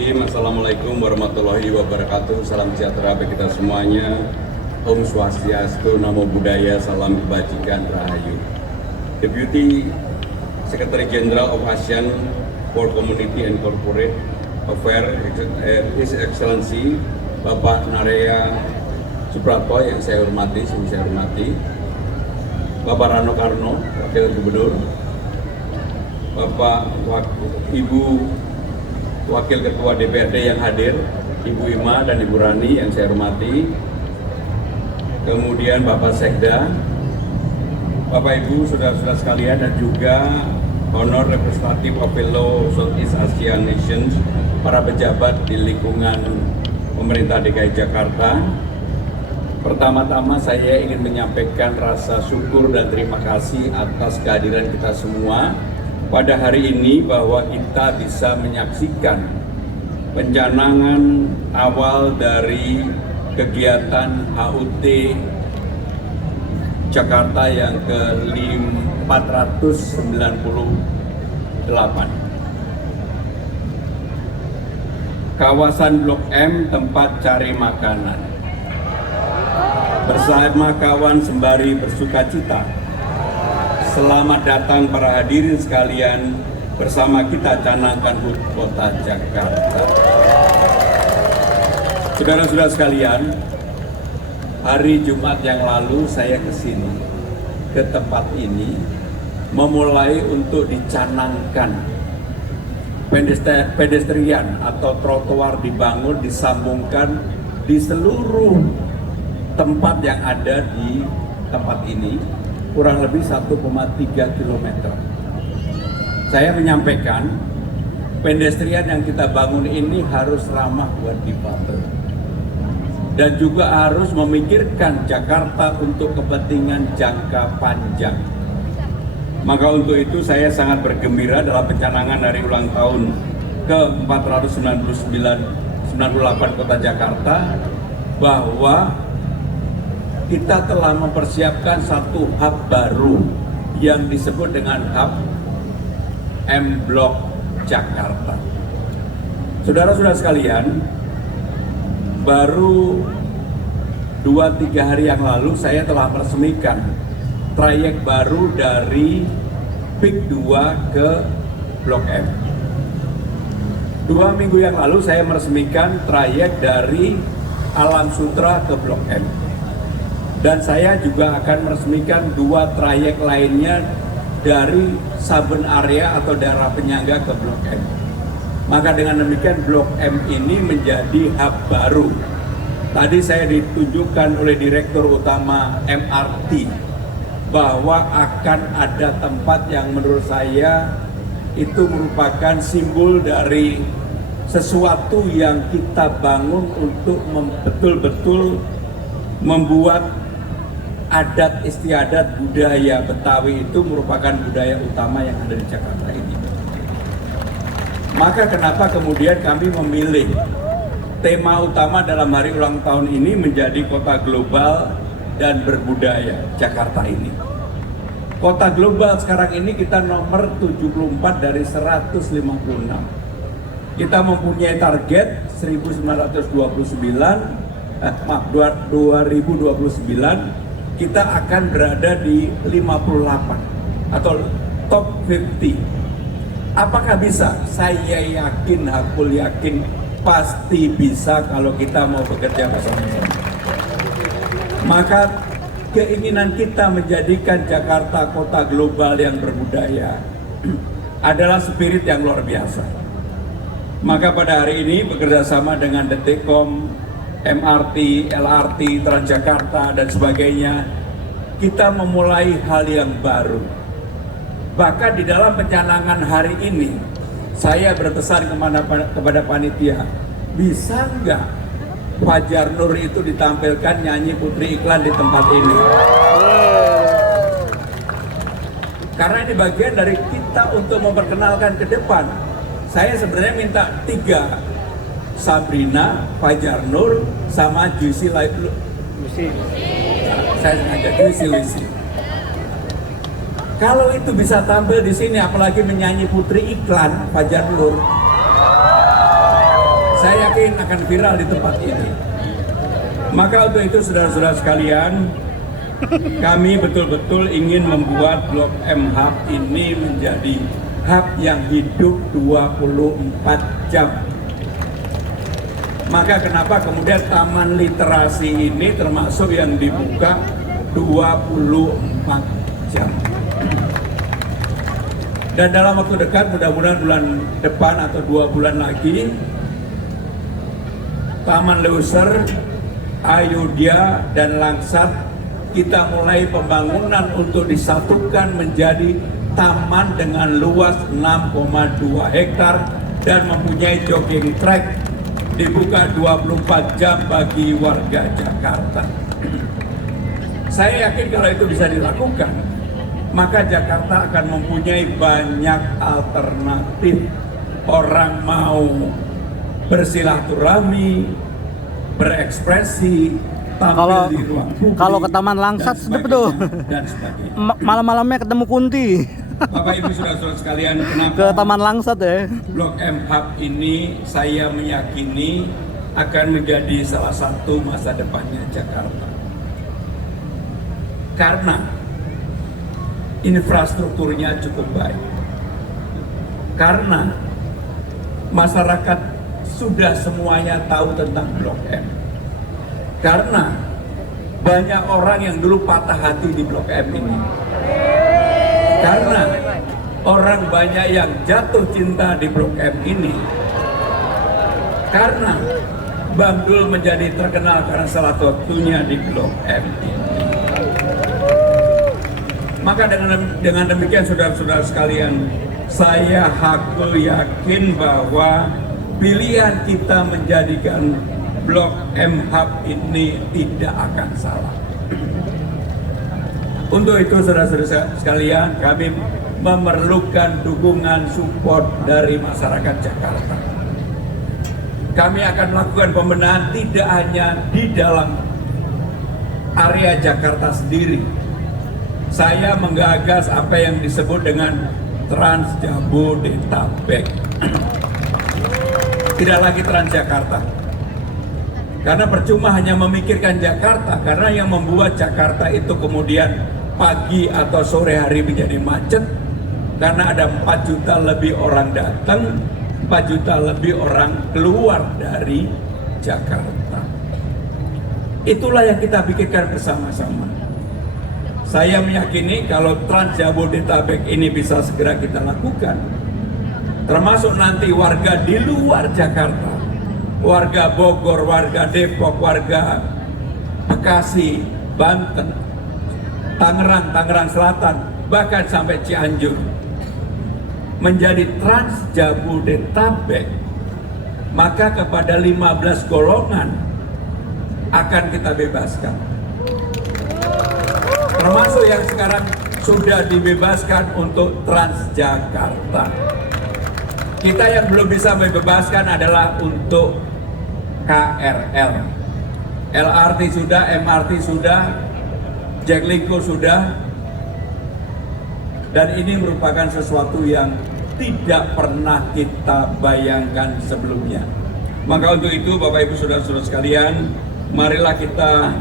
Bismillahirrahmanirrahim. Assalamualaikum warahmatullahi wabarakatuh. Salam sejahtera bagi kita semuanya. Om Swastiastu, Namo Buddhaya, salam kebajikan, rahayu. Deputy Secretary General of ASEAN for Community and Corporate Affairs, His Excellency Bapak Nareya Suprapto yang saya hormati, Bapak Rano Karno, Wakil Gubernur, Bapak Ibu Wakil Ketua DPRD yang hadir, Ibu Ima dan Ibu Rani yang saya hormati, kemudian Bapak Sekda, Bapak Ibu, saudara-saudara sekalian, dan juga Honor Representative of Fellow Southeast Asian Nations, para pejabat di lingkungan pemerintah DKI Jakarta. Pertama-tama saya ingin menyampaikan rasa syukur dan terima kasih atas kehadiran kita semua pada hari ini, bahwa kita bisa menyaksikan pencanangan awal dari kegiatan HUT Jakarta yang ke-498. Kawasan Blok M, tempat cari makanan. Bersama kawan sembari bersuka cita. Selamat datang para hadirin sekalian, bersama kita canangkan HUT Kota Jakarta. Saudara-saudara sekalian, hari Jumat yang lalu saya kesini, ke tempat ini, memulai untuk dicanangkan pedestrian atau trotoar dibangun, disambungkan di seluruh tempat yang ada di tempat ini, kurang lebih 1,3 km. Saya menyampaikan pedestrian yang kita bangun ini harus ramah buat dipakai dan juga harus memikirkan Jakarta untuk kepentingan jangka panjang. Maka untuk itu saya sangat bergembira dalam pencanangan hari ulang tahun ke-498 Kota Jakarta, bahwa kita telah mempersiapkan satu hub baru yang disebut dengan hub M Block Jakarta. Saudara-saudara sekalian, baru 2-3 hari yang lalu saya telah meresmikan trayek baru dari PIK 2 ke Blok M. 2 minggu yang lalu saya meresmikan trayek dari Alam Sutra ke Blok M. Dan saya juga akan meresmikan 2 trayek lainnya dari Saben Area atau daerah penyangga ke Blok M. Maka dengan demikian Blok M ini menjadi hub baru. Tadi saya ditunjukkan oleh Direktur Utama MRT bahwa akan ada tempat yang menurut saya itu merupakan simbol dari sesuatu yang kita bangun untuk betul-betul membuat adat istiadat budaya Betawi itu merupakan budaya utama yang ada di Jakarta ini. Maka kenapa kemudian kami memilih tema utama dalam hari ulang tahun ini menjadi kota global dan berbudaya Jakarta ini. Kota global sekarang ini kita nomor 74 dari 156. Kita mempunyai target 2029 kita akan berada di 58 atau top 50. Apakah bisa? Saya yakin, hakul yakin, pasti bisa kalau kita mau bekerja bersama-sama. Maka keinginan kita menjadikan Jakarta kota global yang berbudaya adalah spirit yang luar biasa. Maka pada hari ini bekerjasama dengan Detikcom, MRT, LRT, Transjakarta, dan sebagainya, kita memulai hal yang baru. Bahkan di dalam pencanangan hari ini, saya berpesan kepada panitia, bisa nggak Fajar Nur itu ditampilkan nyanyi Putri Iklan di tempat ini? Karena ini bagian dari kita untuk memperkenalkan ke depan. Saya sebenarnya minta 3, Sabrina, Fajar Nur, sama Juicy Lucy. Saya sengaja Juicy Lucy. Kalau itu bisa tampil di sini, apalagi menyanyi Putri Iklan, Fajar Nur, saya yakin akan viral di tempat ini. Maka untuk itu saudara-saudara sekalian, kami betul-betul ingin membuat Blok M Hub ini menjadi hub yang hidup 24 jam. Maka kenapa kemudian Taman Literasi ini termasuk yang dibuka 24 jam. Dan dalam waktu dekat, mudah-mudahan bulan depan atau 2 bulan lagi, Taman Leuser, Ayodhya, dan Langsat kita mulai pembangunan untuk disatukan menjadi taman dengan luas 6,2 hektar dan mempunyai jogging track, dibuka 24 jam bagi warga Jakarta. Saya yakin kalau itu bisa dilakukan, maka Jakarta akan mempunyai banyak alternatif. Orang mau bersilaturahmi, berekspresi, tampil di ruang publik. Kalau ke Taman Langsat sedep tuh. Dan sebagainya. Malam-malamnya ketemu Kunti. Bapak Ibu saudara-saudara sekalian, kenapa Ke Taman Langsat ya. Blok M Hub ini saya meyakini akan menjadi salah satu masa depannya Jakarta. Karena infrastrukturnya cukup baik. Karena masyarakat sudah semuanya tahu tentang Blok M. Karena banyak orang yang dulu patah hati di Blok M ini. Karena orang banyak yang jatuh cinta di Blok M ini. Karena Bang Dul menjadi terkenal karena salah satunya di Blok M ini. Maka dengan demikian saudara-saudara sekalian, saya hakul yakin bahwa pilihan kita menjadikan Blok M Hub ini tidak akan salah. Untuk itu saudara-saudara sekalian, kami memerlukan dukungan support dari masyarakat Jakarta. Kami akan melakukan pembenahan tidak hanya di dalam area Jakarta sendiri. Saya menggagas apa yang disebut dengan Trans Jabodetabek. Tidak lagi Transjakarta. Karena percuma hanya memikirkan Jakarta, karena yang membuat Jakarta itu kemudian pagi atau sore hari menjadi macet, karena ada 4 juta lebih orang datang, 4 juta lebih orang keluar dari Jakarta. Itulah yang kita pikirkan bersama-sama. Saya meyakini kalau Trans Jabodetabek ini bisa segera kita lakukan, termasuk nanti warga di luar Jakarta, warga Bogor, warga Depok, warga Bekasi, Banten, Tangerang Selatan, bahkan sampai Cianjur, menjadi Trans Jabodetabek, maka kepada 15 golongan akan kita bebaskan. Termasuk yang sekarang sudah dibebaskan untuk Transjakarta. Kita yang belum bisa membebaskan adalah untuk KRL. LRT sudah, MRT sudah, Jaklingko sudah. Dan ini merupakan sesuatu yang tidak pernah kita bayangkan sebelumnya. Maka untuk itu Bapak Ibu Saudara-saudara sekalian, marilah kita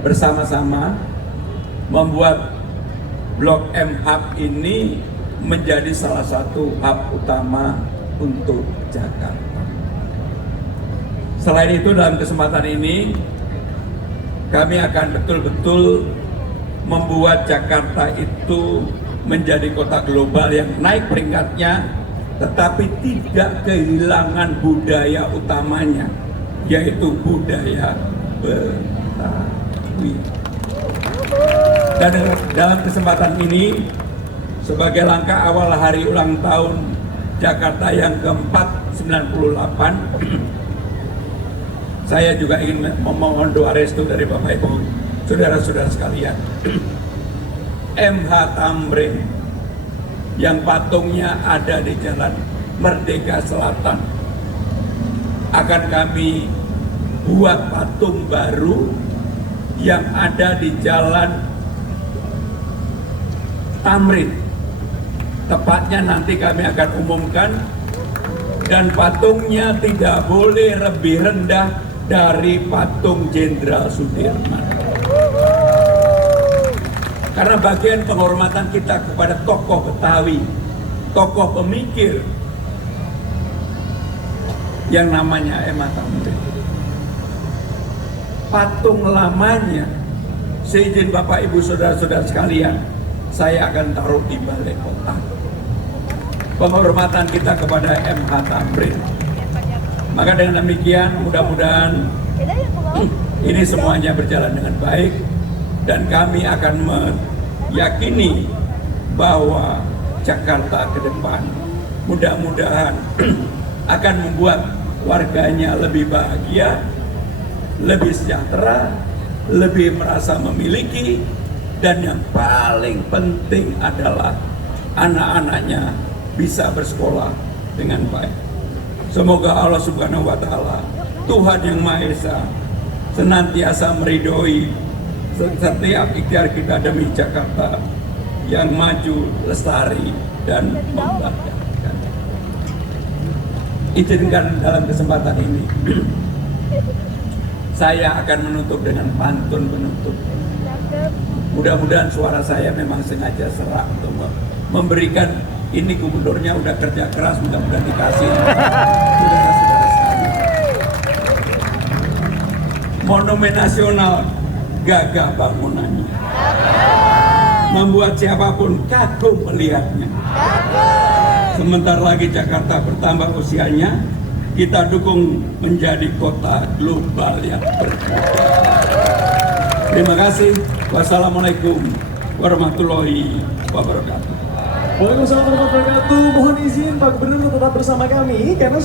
bersama-sama membuat Blok M Hub ini menjadi salah satu hub utama untuk Jakarta. Selain itu, dalam kesempatan ini kami akan betul-betul membuat Jakarta itu menjadi kota global yang naik peringkatnya, tetapi tidak kehilangan budaya utamanya, yaitu budaya Betawi. Dan dalam kesempatan ini, sebagai langkah awal hari ulang tahun Jakarta yang ke-498, saya juga ingin memohon doa restu dari Bapak Ibu, saudara-saudara sekalian. MH Tamrin yang patungnya ada di Jalan Merdeka Selatan, akan kami buat patung baru yang ada di Jalan Tamrin. Tepatnya nanti kami akan umumkan Dan patungnya tidak boleh lebih rendah dari patung Jenderal Sudirman. Karena bagian penghormatan kita kepada tokoh Betawi, tokoh pemikir yang namanya M. H. Tamrin. Patung lamanya, seizin Bapak Ibu Saudara-saudara sekalian, saya akan taruh di balai kota. Penghormatan kita kepada M. H. Tamrin. Maka dengan demikian mudah-mudahan ini semuanya berjalan dengan baik dan kami akan meyakini bahwa Jakarta ke depan mudah-mudahan akan membuat warganya lebih bahagia, lebih sejahtera, lebih merasa memiliki, dan yang paling penting adalah anak-anaknya bisa bersekolah dengan baik. Semoga Allah Subhanahu wa Ta'ala, Tuhan yang Maha Esa, senantiasa meridhoi setiap ikhtiar kita demi Jakarta yang maju, lestari, dan membanggakan. Izinkan dalam kesempatan ini saya akan menutup dengan pantun penutup. Mudah-mudahan suara saya memang sengaja serak untuk memberikan ini. Gubernurnya udah kerja keras, mudah-mudahan dikasih. Saudara-saudara sekalian, Monumen Nasional gagah bangunannya, membuat siapapun kagum melihatnya. Sebentar lagi Jakarta bertambah usianya, kita dukung menjadi kota global yang berkembang. Terima kasih. Wassalamualaikum warahmatullahi wabarakatuh. Waalaikumsalam warahmatullahi wabarakatuh. Mohon izin Pak Gubernur tetap bersama kami karena